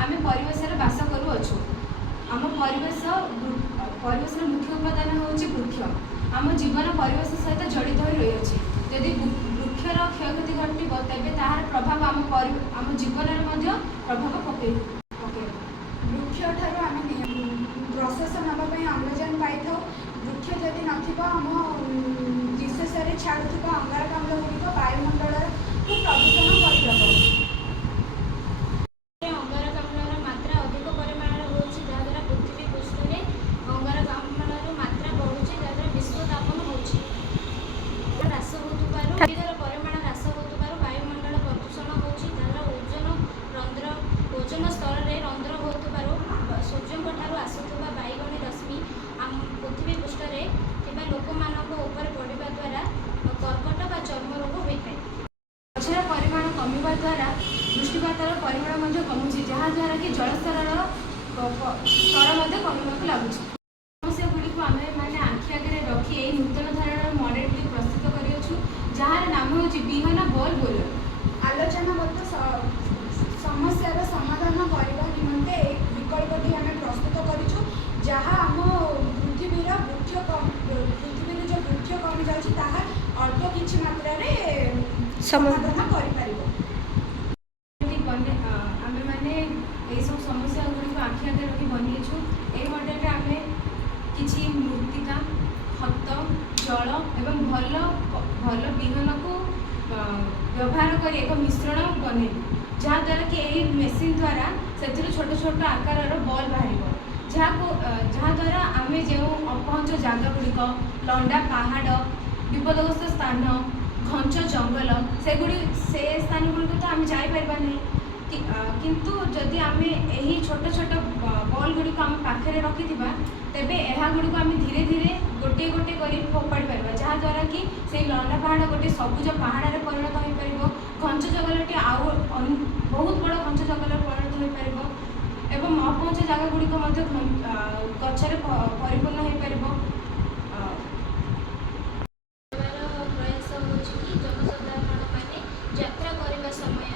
आम परिवेश बास करूँ। आम परिवेश मुख्य उपादान हूँ वृक्ष। आम जीवन परिवेश सहित जड़ित हो रही है। जदि वृक्षर क्षयक्षति घटव तेज तार प्रभाव आम जीवन में प्रभाव पकड़ वृक्ष ठार आम प्रश्वास नापी अम्लजान पाई था। वृक्ष जदि नाम निशेष छाड़ुवा अंगारकाम्ल गुड़िक वायुमंडल को प्रदूषण कर अंगारकाम्लर मात्रा अधिक परिमाण हो जहाद्वारा पृथ्वी पृष्ठ में अंगारकाम्लर मात्रा बढ़ुची जहाद्वारा विश्व तापन ह्रास होर परिमाण ह्रास हो वायुमंडल प्रदूषण हो ओजन स्तर में रंध्र हो सूर्य ठार आसुवा बैगणी रश्मि पृथ्वी पृष्ठ में लोक मानक पड़ा द्वारा कर्कट व चर्म रोग होता है। गछर परिमाण कमिबा द्वारा वृष्टिपातर परिमाण कमुची जहाद्वारा कि जलस्तर स्तर कमिबाक लगुच। समस्या गुड़ी को आम मैंने आखि आगे रखी यही नूतन धारण मॉडल प्रस्तुत करूँ जार नाम हूँ विहन बॉल बोलर। आलोचनाबद्ध समस्यार समाधान करने निमंते एक विकल्पटी आम प्रस्तुत करूँ जहाँ आम पृथ्वीर पृथ्वी जो वृक्ष कमी जाए अल्प किसी मात्रा समाधान कर आम मैंने सब समस्या गुड़ी को आखि आगे रखी बनईछु। यही मॉडल आम किसी मृत्तिका खत जल एवं भल भल विहन को व्यवहार कर एक मिश्रण बनइबू जहाद्वारा कि यही मेसीन द्वारा से छोट छोट आकार बॉल बाहर जहाद्वारा आम जो अपहंच जगह गुड़िक लंडा पहाड़ विपदग्रस्त स्थान घंच जंगल से स्थान गुड़िक तो आम जापर नहीं किंतु जदि आम यही छोट छोट बॉल गुड़िक आम पाखे रखि तेबे यह गुड़िक आम धीरे धीरे गोटे गोटे कर फोपाड़ी पार जहाद्वारा कि से लंडा पहाड़ गोटे सबुज पहाड़ में परिणत हो पार घंच जंगलटी आउ बहुत बड़ घंच जंगल परिणत हो पार एवं अपहंच जगह गुड़िक गचर परिपूर्ण हो पार। प्रयास हो जनसाधारण मैंने यात्रा करने समय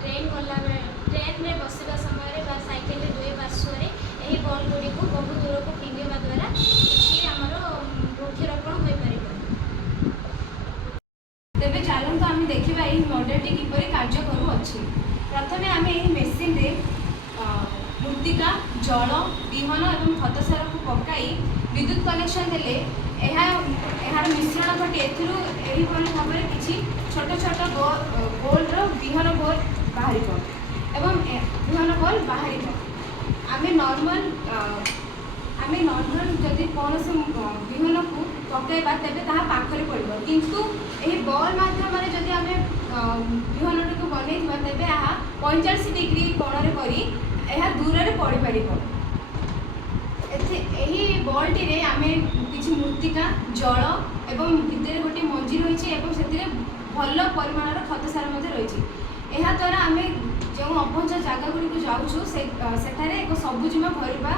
ट्रेन गला ट्रेन में बसवा समय साइकेल दुई पार्श्वर यही बॉल गुड़ी को बहुत दूर को फिंगा द्वारा किसी आमर वृक्षरोपण हो पार। तेबे चलतु आम देखा यही मॉडलटी किपरि कार्य करुअछि। प्रथमे आम यही मेसीन रे मृत्तिका जल विहन और खत सार को पकाई विद्युत कनेक्शन देले यार मिश्रण घटी एही भाव में किसी छोट छोट गोल्ड विहन गोल बाहर एवं विहन गोल बाहर आम नॉर्मल जदि कौन विहन को पकड़ा तेज पाखरे पड़ो किंतु यही बॉल मध्यम जदि आम विहन को बनई तेज 45 डिग्री कोण कर दूर में पड़ पार। यही बॉलटी रे आम किसी मृत्तिका जल एवं भितर गोटे मंजी रही से भल परिमाण खत सार रही द्वारा आम जो अपहंच जगह गुड़ी जाऊँ से एक सबुजिमा भरवा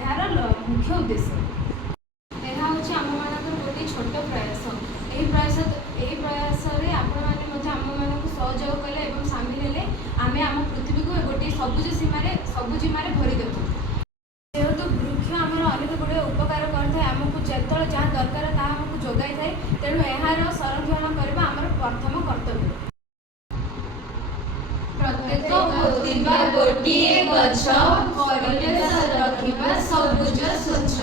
यार मुख्य उद्देश्य। यह हूँ आम मान गोटे छोट प्रयास। यही प्रयास आपण मैंने आम मान सहयोग कले और सामिल हेले आम आम पृथ्वी को गोटे सबुजिमार भरीदेबू। जेहेतु वृक्ष आमर अनेक गुड़े उपकार करता है आमको जो जहाँ दरकार ता आमको जोगाई थाए तेणु यार संरक्षण करने आमर प्रथम कर्तव्य। प्रत्येक गोटिए गछ परिवेश रखिबा सबुज स्वच्छ।